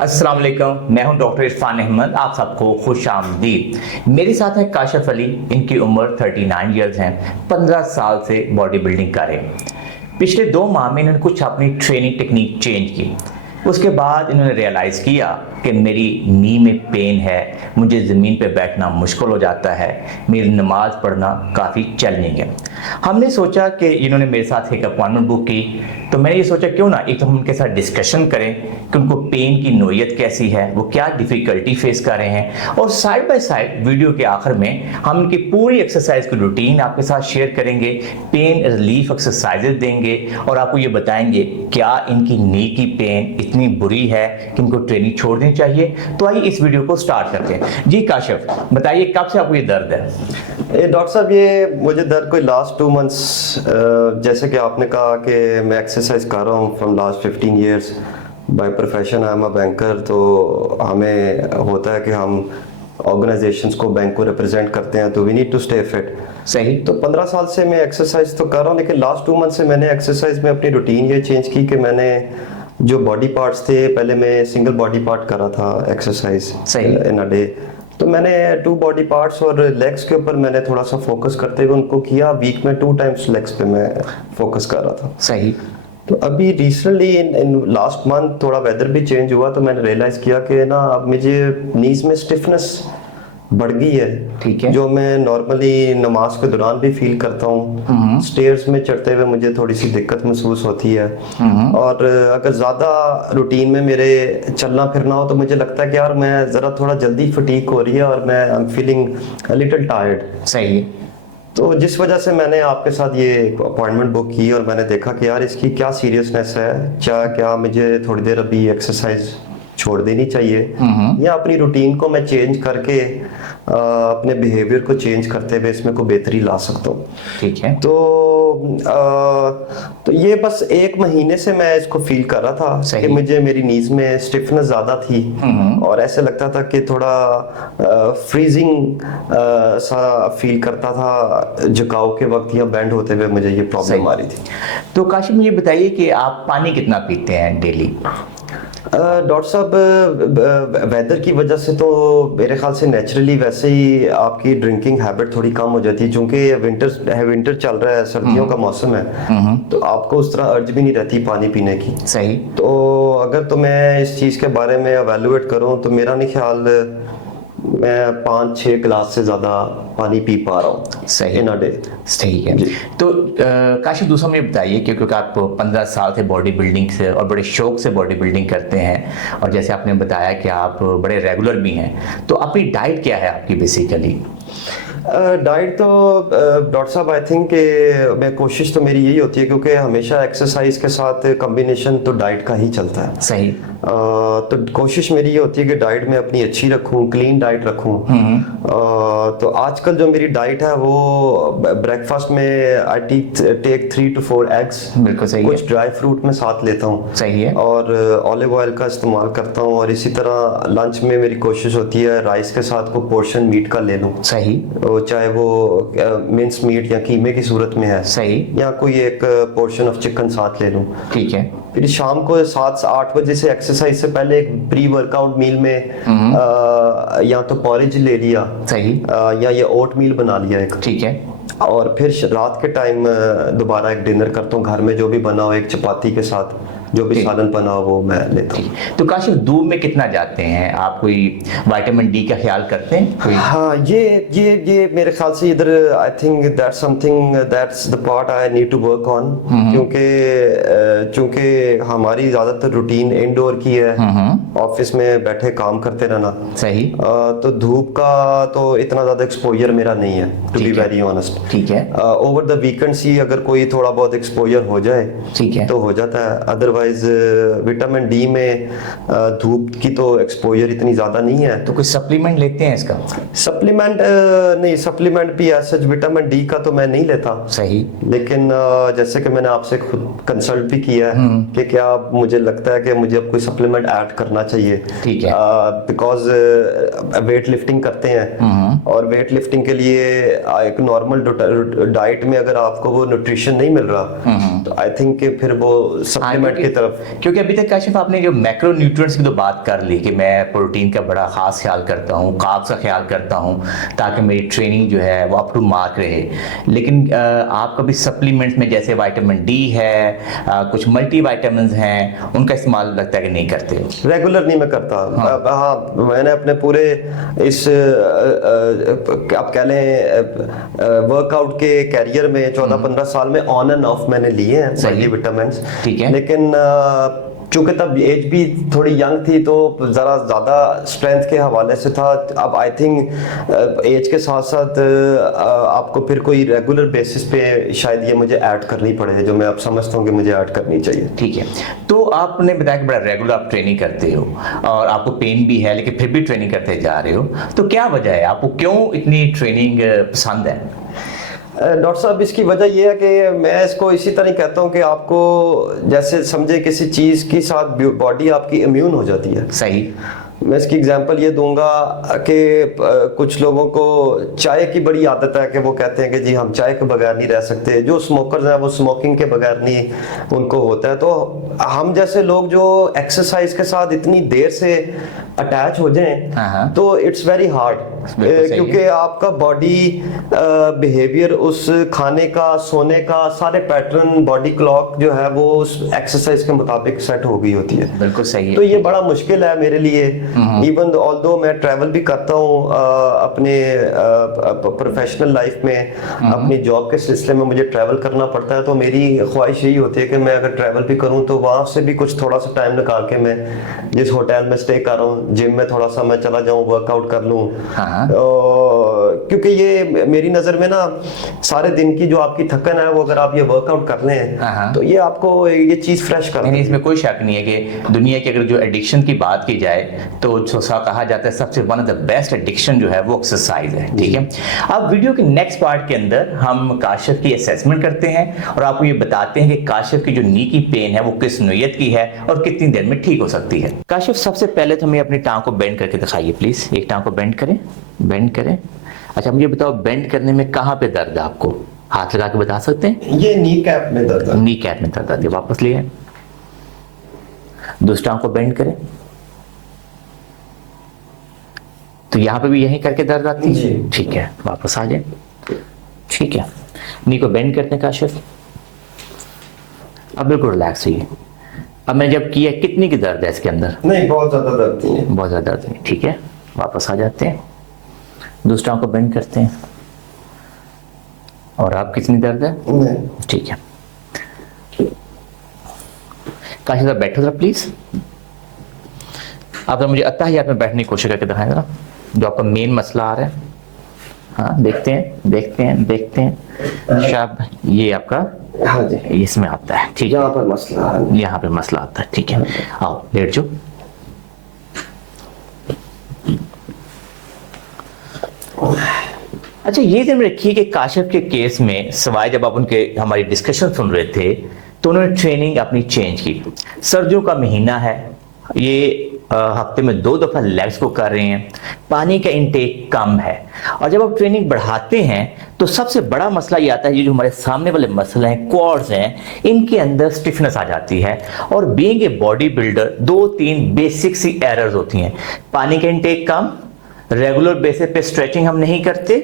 अस्सलाम वालेकुम, मैं हूं डॉक्टर इरफान अहमद। आप सबको खुश आमदीद। मेरे साथ है काशिफ अली। इनकी उम्र 39 ईयर्स हैं। 15 साल से बॉडी बिल्डिंग कर रहे हैं। पिछले 2 माह में इन्होंने कुछ अपनी ट्रेनिंग टेक्निक चेंज की। उसके बाद इन्होंने रियलाइज़ किया कि मेरी नी में पेन है, मुझे ज़मीन पे बैठना मुश्किल हो जाता है, मेरी नमाज पढ़ना काफ़ी चैलेंजिंग है। हमने सोचा कि इन्होंने मेरे साथ एक अपॉइंटमेंट बुक की, तो मैंने ये सोचा क्यों ना एक तो हम उनके साथ डिस्कशन करें कि उनको पेन की नोयत कैसी है, वो क्या डिफ़िकल्टी फेस कर रहे हैं, और साइड बाय साइड वीडियो के आखिर में हम इनकी पूरी एक्सरसाइज की रूटीन आपके साथ शेयर करेंगे, पेन रिलीफ एक्सरसाइजेज देंगे और आपको ये बताएंगे क्या इनकी नी की पेन इतनी बुरी है कि इनको ट्रेनिंग छोड़ देनी चाहिए। तो आइए इस वीडियो को स्टार्ट करते हैं। जी काशिफ, बताइए कब से आपको ये दर्द है? डॉक्टर साहब, ये मुझे दर्द कोई लास्ट 2 मंथ्स, जैसे कि आपने कहा कि मैं एक्सरसाइज कर रहा हूँ from last 15 years. By profession I am a banker, तो हमें होता है कि हम ऑर्गेनाइजेशंस को, बैंक को रिप्रेजेंट करते हैं, तो we need to stay fit. सही। तो 15 साल से मैं एक्सरसाइज तो कर रहा हूँ, लेकिन लास्ट 2 मंथ से मैंने एक्सरसाइज में अपनी रूटीन ये चेंज की कि मैंने जो बॉडी पार्ट्स थे, पहले मैं सिंगल बॉडी पार्ट कर रहा था एक्सरसाइज इन अ डे, तो मैंने 2 बॉडी पार्ट्स और लेग्स के ऊपर मैंने थोड़ा सा फोकस करते हुए उनको किया। वीक में 2 टाइम्स लेग्स पे मैं फोकस कर रहा था। सही। तो अभी रिसेंटली इन लास्ट मंथ थोड़ा वेदर भी चेंज हुआ, तो मैंने रियलाइज किया कि ना अब मुझे नीज में स्टिफनेस बढ़ गई है। ठीक है। जो मैं नॉर्मली नमाज के दौरान भी फील करता हूँ। स्टेयर्स में चढ़ते हुए मुझे थोड़ी सी दिक्कत महसूस होती है, और अगर ज़्यादा रूटीन में मेरे चलना फिरना हो तो मुझे लगता है कि यार मैं ज़रा थोड़ा जल्दी फटीक हो रही है और मैं I am feeling a little tired. सही। तो जिस वजह से मैंने आपके साथ ये अपॉइंटमेंट बुक की और मैंने देखा कि यार इसकी क्या सीरियसनेस है, क्या मुझे थोड़ी देर अभी एक्सरसाइज छोड़ देनी चाहिए, या अपनी रूटीन को मैं चेंज करके अपने बिहेवियर को चेंज करते हुए इसमें कोई बेहतरी ला सकता हूँ। ठीक है। तो ये बस 1 महीने से मैं इसको फील कर रहा था कि मुझे मेरी नीज में स्टिफनेस ज्यादा थी और ऐसे लगता था कि थोड़ा फ्रीजिंग सा फील करता था झुकाव के वक्त या बैंड होते हुए, मुझे ये प्रॉब्लम आ रही थी। तो काशिफ, मुझे बताइए कि आप पानी कितना पीते हैं डेली? डॉक्टर साहब, वेदर की वजह से तो मेरे ख्याल से नेचुरली वैसे ही आपकी ड्रिंकिंग हैबिट थोड़ी कम हो जाती है, क्योंकि विंटर चल रहा है, सर्दियों का मौसम है, तो आपको उस तरह अर्ज भी नहीं रहती पानी पीने की। सही। तो अगर तो मैं इस चीज़ के बारे में एवेलुएट करूं तो मेरा नहीं ख्याल मैं 5-6 गिलास से ज़्यादा पानी पी पा रहा हूँ। सही। इन अ डे। सही है। तो काशिफ, दूसरा मुझे बताइए क्योंकि आप 15 साल से बॉडी बिल्डिंग से और बड़े शौक से बॉडी बिल्डिंग करते हैं, और जैसे आपने बताया कि आप बड़े रेगुलर भी हैं, तो अपनी डाइट क्या है आपकी बेसिकली? डाइट तो डॉक्टर साहब आई थिंक मैं कोशिश तो मेरी यही होती है, क्योंकि हमेशा एक्सरसाइज के साथ कॉम्बिनेशन तो डाइट का ही चलता है। सही। तो कोशिश मेरी ये होती है कि डाइट में अपनी अच्छी रखूं, क्लीन डाइट रखूं। तो आजकल जो मेरी डाइट है वो ब्रेकफास्ट में आई टेक 3 to 4 एग्स। बिल्कुल सही। कुछ ड्राई फ्रूट में साथ लेता हूँ। सही है। और ऑलिव ऑयल का इस्तेमाल करता हूँ, और इसी तरह लंच में मेरी कोशिश होती है राइस के साथ को पोर्शन मीट का ले लूँ। सही। चाहे वो मिंस मीट या कीमे की सूरत में है। सही। या कोई एक पोर्शन ऑफ चिकन साथ ले लूं। ठीक है। फिर शाम को 7 से 8 बजे से एक्सरसाइज से पहले एक प्री वर्कआउट मील में या तो पॉरेज ले लिया। सही। या ये ओट मील बना लिया एक। ठीक है। और फिर रात के टाइम दोबारा एक डिनर करता हूँ घर में, जो भी बना हो, एक चपाती के साथ जो भी सालन बना हो वो मैं लेता हूँ। तो काशिफ, दूध में कितना जाते हैं आप? कोई विटामिन डी का ख्याल करते हैं कोई? हाँ, ये मेरे ख्याल से इधर I think that's something that's the part I need to work on, क्योंकि हमारी ज्यादातर रूटीन इंडोर की है, ऑफिस में बैठे काम करते रहना। सही। तो धूप का तो इतना ज्यादा एक्सपोजर मेरा नहीं है, टू बी वेरी ऑनेस्ट। ठीक है। ओवर द वीकेंड्स ही अगर कोई थोड़ा बहुत एक्सपोजर हो जाए, ठीक है, तो हो जाता है। अदरवाइज विटामिन डी में धूप की तो एक्सपोजर इतनी ज्यादा नहीं है। तो कोई सप्लीमेंट लेते हैं इसका? सप्लीमेंट नहीं, सप्लीमेंट भी सच विटामिन डी का तो मैं नहीं लेता। सही। लेकिन जैसे कि मैंने आपसे खुद कंसल्ट भी किया है कि क्या मुझे लगता है कि मुझे अब कोई सप्लीमेंट ऐड करना चाहिए। ठीक है। बिकॉज वेट लिफ्टिंग करते हैं, और वेट लिफ्टिंग के लिए एक नॉर्मल डाइट में अगर आपको वो न्यूट्रिशन नहीं मिल रहा, तो आई थिंक फिर वो सप्लीमेंट की तरफ। क्योंकि अभी तक काशिफ आपने जो मैक्रो न्यूट्रिएंट्स की तो बात कर ली कि मैं प्रोटीन का बड़ा खास ख्याल करता हूँ, कार्ब्स का ख्याल करता हूँ ताकि मेरी ट्रेनिंग जो है वो अप टू मार्क रहे, लेकिन आप कभी सप्लीमेंट्स में जैसे विटामिन डी है, कुछ मल्टी विटामिन हैं, उनका इस्तेमाल लगता है कि नहीं करते हो? रेगुलर नहीं मैं करता। हाँ, मैंने अपने पूरे इस आप कह लें वर्कआउट के कैरियर में 14-15 साल में ऑन एंड ऑफ मैंने लिए हैं मल्टी विटामिन्स। ठीक है। लेकिन चूंकि तब एज भी थोड़ी यंग थी तो ज़रा ज़्यादा स्ट्रेंथ के हवाले से था। अब आई थिंक एज के साथ साथ आपको फिर कोई रेगुलर बेसिस पे शायद ये मुझे ऐड करनी पड़े, जो मैं अब समझता हूँ कि मुझे ऐड करनी चाहिए। ठीक है, तो आपने बताया कि बड़ा रेगुलर आप ट्रेनिंग करते हो और आपको पेन भी है लेकिन फिर भी ट्रेनिंग करते जा रहे हो, तो क्या वजह है, आपको क्यों इतनी ट्रेनिंग पसंद है? डॉक्टर साहब, इसकी वजह यह है कि मैं इसको इसी तरह कहता हूँ कि आपको जैसे समझे किसी चीज़ के साथ बॉडी आपकी इम्यून हो जाती है। सही। मैं इसकी एग्जांपल ये दूंगा कि कुछ लोगों को चाय की बड़ी आदत है कि वो कहते हैं कि जी हम चाय के बगैर नहीं रह सकते। जो स्मोकर्स हैं वो स्मोकिंग के बगैर नहीं उनको होता है। तो हम जैसे लोग जो एक्सरसाइज के साथ इतनी देर से अटैच हो जाएं तो इट्स वेरी हार्ड, क्योंकि आपका बॉडी बिहेवियर उस खाने का, सोने का, सारे पैटर्न, बॉडी क्लॉक जो है वो उस एक्सरसाइज के मुताबिक सेट हो गई होती है। बिल्कुल सही है। तो ये बड़ा मुश्किल है मेरे लिए। इवन ऑल्दो मैं ट्रैवल भी करता हूँ अपने प्रोफेशनल लाइफ में, अपनी जॉब के सिलसिले में मुझे ट्रैवल करना पड़ता है। तो मेरी ख्वाहिश यही होती है कि मैं अगर ट्रैवल भी करूँ तो वहाँ से भी कुछ थोड़ा सा टाइम निकाल के मैं जिस होटल में स्टे कर रहा हूँ, जिम में थोड़ा सा मैं चला जाऊँ, वर्कआउट कर लूँ। क्योंकि ये मेरी नज़र में ना सारे दिन की जो आपकी थकन है वो अगर आप ये वर्कआउट कर लें तो ये आपको ये चीज़ फ्रेश कर देगी। इसमें कोई शक नहीं है कि दुनिया की अगर जो एडिक्शन की बात की जाए तो कहा जाता है सबसे one of the best addiction जो है वो एक्सरसाइज है। ठीक है, अब वीडियो के नेक्स्ट पार्ट के अंदर हम काशिफ की असेसमेंट करते हैं और आपको ये बताते हैं कि काशिफ की जो नी की पेन है वो किस नोयत की है और कितनी देर में ठीक हो सकती है। काशिफ, सबसे पहले तो हमें अपनी टांग को बेंड करके दिखाइए प्लीज। एक टांग को बेंड करें, बेंड करें। अच्छा, मुझे बताओ बेंड करने में कहाँ पे दर्द है आपको? हाथ लगा के बता सकते हैं? ये नी कैप में दर्द है। नी कैप में दर्द है। वापस लिए, दूसरी टांग को बेंड करें तो यहां पे भी यही करके दर्द आती है। ठीक है, वापस आ जाए। ठीक है, नी को बेंड करते हैं काशिफ। अब बिल्कुल रिलैक्स हुई। अब मैंने जब किया, कितनी की दर्द है इसके अंदर? नहीं, बहुत ज्यादा दर्द नहीं है। बहुत ज्यादा दर्द नहीं। ठीक है, वापस आ जाते हैं, दूसरा को बेंड करते हैं। और आप कितनी दर्द है? नहीं। ठीक है, काशिफ साहब बैठो जरा प्लीज। आप मुझे अत्ताहियात में बैठने की कोशिश करके दिखाएं जरा, जो आपका मेन मसला आ रहा है। हाँ, देखते हैं देखते हैं देखते हैं। शायद ये आपका, हाँ जी, इसमें आता है। ठीक है, यहाँ पर मसला है, यहाँ पे मसला आता है। ठीक है, आओ लेट जाओ। अच्छा, ये ध्यान रखिए कि काशिफ के केस में सवाए जब आप उनके हमारी डिस्कशन सुन रहे थे तो उन्होंने ट्रेनिंग अपनी चेंज की। सर्दियों का महीना है, ये हफ्ते में 2 दफा लेग्स को कर रहे हैं, पानी का इनटेक कम है और जब आप ट्रेनिंग बढ़ाते हैं तो सबसे बड़ा मसला ये आता है, ये जो हमारे सामने वाले मसले हैं, क्वाड्स हैं, इनके अंदर स्टिफनेस आ जाती है। और being a body builder 2-3 basic सी एरर्स होती हैं। पानी का इनटेक कम, रेगुलर बेसिस पे स्ट्रेचिंग हम नहीं करते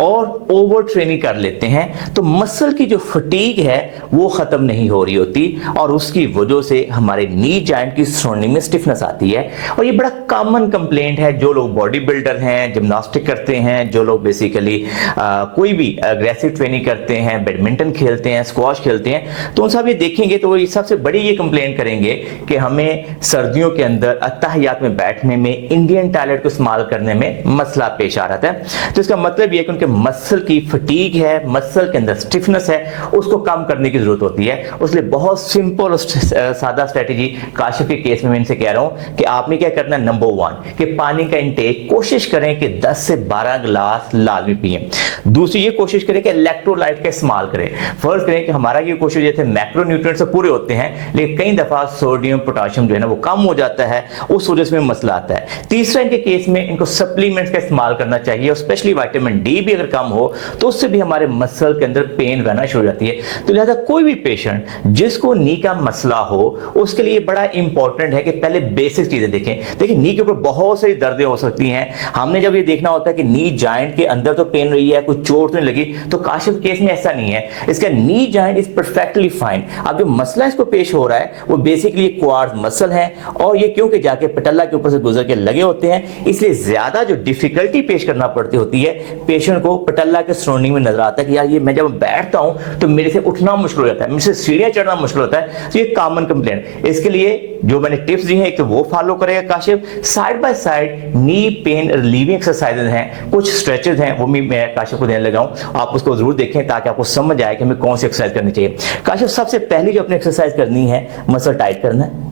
और ओवर ट्रेनिंग कर लेते हैं, तो मसल की जो फटीग है वो खत्म नहीं हो रही होती और उसकी वजह से हमारे नी जॉइंट की सराउंडिंग में स्टिफनेस आती है। और ये बड़ा कॉमन कंप्लेंट है जो लोग बॉडी बिल्डर हैं, जिम्नास्टिक करते हैं, जो लोग बेसिकली कोई भी अग्रेसिव ट्रेनिंग करते हैं, बैडमिंटन खेलते हैं, स्क्वाश खेलते हैं, तो उन सब ये देखेंगे तो वो सबसे बड़ी ये कंप्लेंट करेंगे कि हमें सर्दियों के अंदर अत्ताहियात में बैठने में, इंडियन टॉयलेट को इस्तेमाल करने में मसला पेश आ रहा है। तो इसका मतलब यह कि उनके मसल की फटीग है, मसल के अंदर स्टिफनेस है, उसको कम करने की जरूरत होती है। उसलिए बहुत सिंपल और सादा स्ट्रेटेजी काशिफ के केस में मैं इनसे कह रहा हूं कि आपने क्या करना है, नंबर 1 कि पानी का इंटेक कोशिश करें कि 10 से 12 गिलास लाजमी पिएं। दूसरी ये कोशिश करें कि इलेक्ट्रोलाइट का इस्तेमाल करें। फर्ज करें कि हमारा ये कोशिश जैसे मैक्रो न्यूट्रिएंट्स से पूरे होते हैं, लेकिन कई दफा सोडियम पोटाशियम जो है ना वो कम हो जाता है, उस वजह से मसला आता है। तीसरा इनके केस में इनको सप्लीमेंट्स का इस्तेमाल करना चाहिए, और स्पेशली विटामिन डी भी अगर कम हो तो उससे भी हमारे मसल के अंदर पेन रहना शुरू हो जाती है। तो लिहाजा कोई भी पेशेंट जिसको नी का मसला हो उसके लिए बड़ा इंपॉर्टेंट है कि पहले बेसिक चीजें देखें। देखिए नी के ऊपर बहुत सारी दर्दें हो सकती हैं, हमने जब ये देखना होता है कि नी जॉइंट के अंदर तो पेन रही है, कुछ चोट नहीं लगी, तो काशिफ केस में ऐसा नहीं है, इसका knee joint is perfectly fine. अब जो मसला इसको पेश हो रहा है वो बेसिकली क्वाड्स मसल है, और ये क्योंकि जाके पटल्ला के ऊपर से गुजर के लगे होते हैं, इसलिए ज्यादा जो डिफिकल्टी पेश करना पड़ती होती है पेशेंट को पटल्ला के सराउंडिंग में नजर आता है कि यार ये मैं जब बैठता हूं तो मेरे से उठना मुश्किल हो जाता है, मुझसे सीढ़ियां चढ़ना मुश्किल होता है। तो ये कॉमन कंप्लेंट। इसके लिए जो मैंने टिप्स दी हैं एक तो वो फॉलो करेगा Kashif, side by side knee pain relieving exercises हैं, कुछ स्ट्रेचेज हैं, वो भी मैं काशिफ को देने लगा हूं, आप उसको जरूर देखें ताकि आपको समझ आए कि हमें कौन सी एक्सरसाइज करनी चाहिए। काशिफ सबसे पहली जो अपनी एक्सरसाइज करनी है, मसल टाइट करना है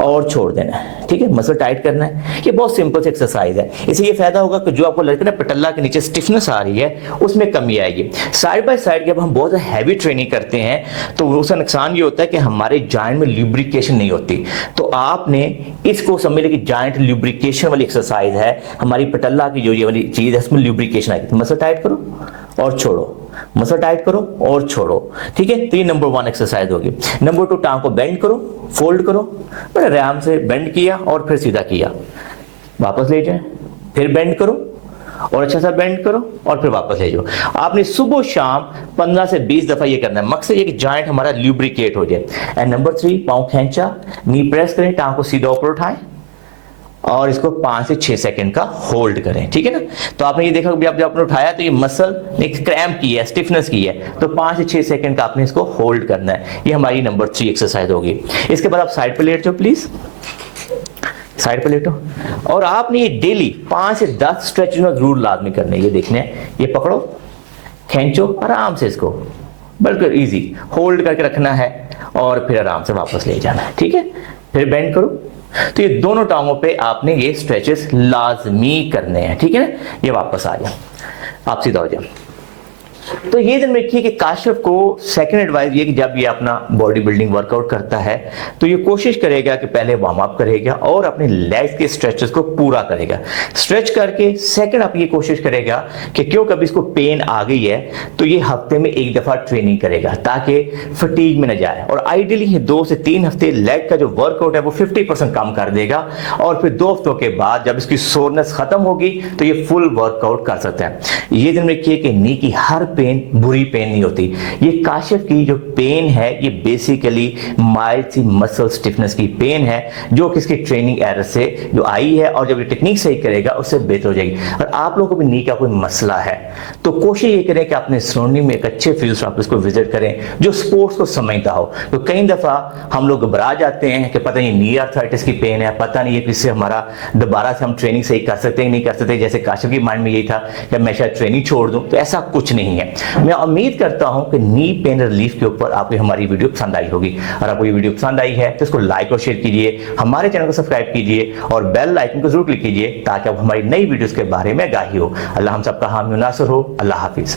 और छोड़ देना है, ठीक है, मसल टाइट करना है। ये बहुत सिंपल सी एक्सरसाइज है, इससे ये फायदा होगा कि जो आपको लगता है ना पटल्ला के नीचे स्टिफनेस आ रही है उसमें कमी आएगी। साइड बाय साइड जब हम बहुत हैवी ट्रेनिंग करते हैं तो उसका नुकसान ये होता है कि हमारे जॉइंट में ल्यूब्रिकेशन नहीं होती। तो आपने इसको समझ लें कि जॉइंट ल्यूब्रिकेशन वाली एक्सरसाइज है, हमारी पटल्ला की जो ये वाली चीज है उसमें ल्यूब्रिकेशन आएगी। मसल टाइट करो और छोड़ो, मसल टाइट करो और छोड़ो, ठीक है। तो ये नंबर 1 एक्सरसाइज होगी। नंबर 2, टांग को बेंड करो, फोल्ड करो, बड़े आराम से बेंड किया और फिर सीधा किया, वापस ले जाए, फिर बेंड करो और अच्छा सा बेंड करो और फिर वापस ले जाओ। आपने सुबह शाम 15 से 20 दफा ये करना है, मकसद ये कि जॉइंट हमारा ल्यूब्रिकेट हो जाए। एंड नंबर 3, पांव खींचा, नी प्रेस करें, टांग को सीधा ऊपर उठाएं और इसको 5 से 6 सेकंड का होल्ड करें, ठीक है ना। तो आपने ये देखा कि जब आपने उठाया तो ये मसल ने क्रैम्प की है, स्टिफनेस की है, तो 5 से 6 सेकंड का आपने इसको होल्ड करना है। ये हमारी नंबर 3 एक्सरसाइज होगी। इसके बाद आप साइड पे लेट जाओ प्लीज, साइड पे लेटो, और आपने ये डेली 5 से 10 स्ट्रेच जरूर लाजमी करने। ये देखने हैं, ये पकड़ो, खींचो आराम से, इसको बिल्कुल इजी होल्ड करके रखना है और फिर आराम से वापस ले जाना है, ठीक है। फिर बेंड करो। तो ये दोनों टांगों पे आपने ये स्ट्रेचेस लाजमी करने हैं, ठीक है ना। ये वापस आ जाए, आप सीधा हो जाए। तो ये ध्यान रखिए कि काशिफ को सेकंड एडवाइस ये कि जब ये अपना बॉडी बिल्डिंग वर्कआउट करता है तो ये कोशिश करेगा कि पहले वार्म अप करेगा और अपने लेग्स के स्ट्रेचेस को पूरा करेगा। स्ट्रेच करके सेकंड आप ये कोशिश करेगा कि क्यों कभी इसको पेन आ गई है तो ये हफ्ते में एक दफा ट्रेनिंग करेगा ताकि फटीग में न जाए, और आइडियली ये 2 से 3 हफ्ते लेग का जो वर्कआउट है वो 50% कम कर देगा, और फिर 2 हफ्तों के बाद जब इसकी सोरनेस खत्म होगी तो ये फुल वर्कआउट कर सकता है। ये ध्यान रखिए कि नी की हर पेन बुरी पेन नहीं होती। ये काशिफ की जो पेन है ये बेसिकली माइल्ड सी मसल स्टिफनेस की पेन है जो किसकी ट्रेनिंग एरर से जो आई है, और जब ये टेक्निक सही करेगा उससे बेहतर हो जाएगी। और आप लोगों को भी नी का कोई मसला है तो कोशिश ये करें कि अपने सराउंडिंग में एक अच्छे फिजियोथेरेपिस्ट को विजिट करें जो स्पोर्ट्स को समझता हो। तो कई दफा हम लोग घबरा जाते हैं कि पता नहीं नी आर्थराइटिस की पेन है, पता नहीं है किससे हमारा दोबारा से हम ट्रेनिंग सही कर सकते हैं नहीं कर सकते। जैसे काशिफ की माइंड में यही था कि मैं शायद ट्रेनिंग छोड़ दूं, तो ऐसा कुछ नहीं है। मैं उम्मीद करता हूं कि नी पेन रिलीफ के ऊपर आपको हमारी वीडियो पसंद आई होगी। और आपको ये वीडियो पसंद आई है तो इसको लाइक और शेयर कीजिए, हमारे चैनल को सब्सक्राइब कीजिए और बेल आइकन को जरूर क्लिक कीजिए ताकि आप हमारी नई वीडियोस के बारे में आगाही हो। अल्लाह हम सबका हामी नासर हो। अल्लाह हाफिज।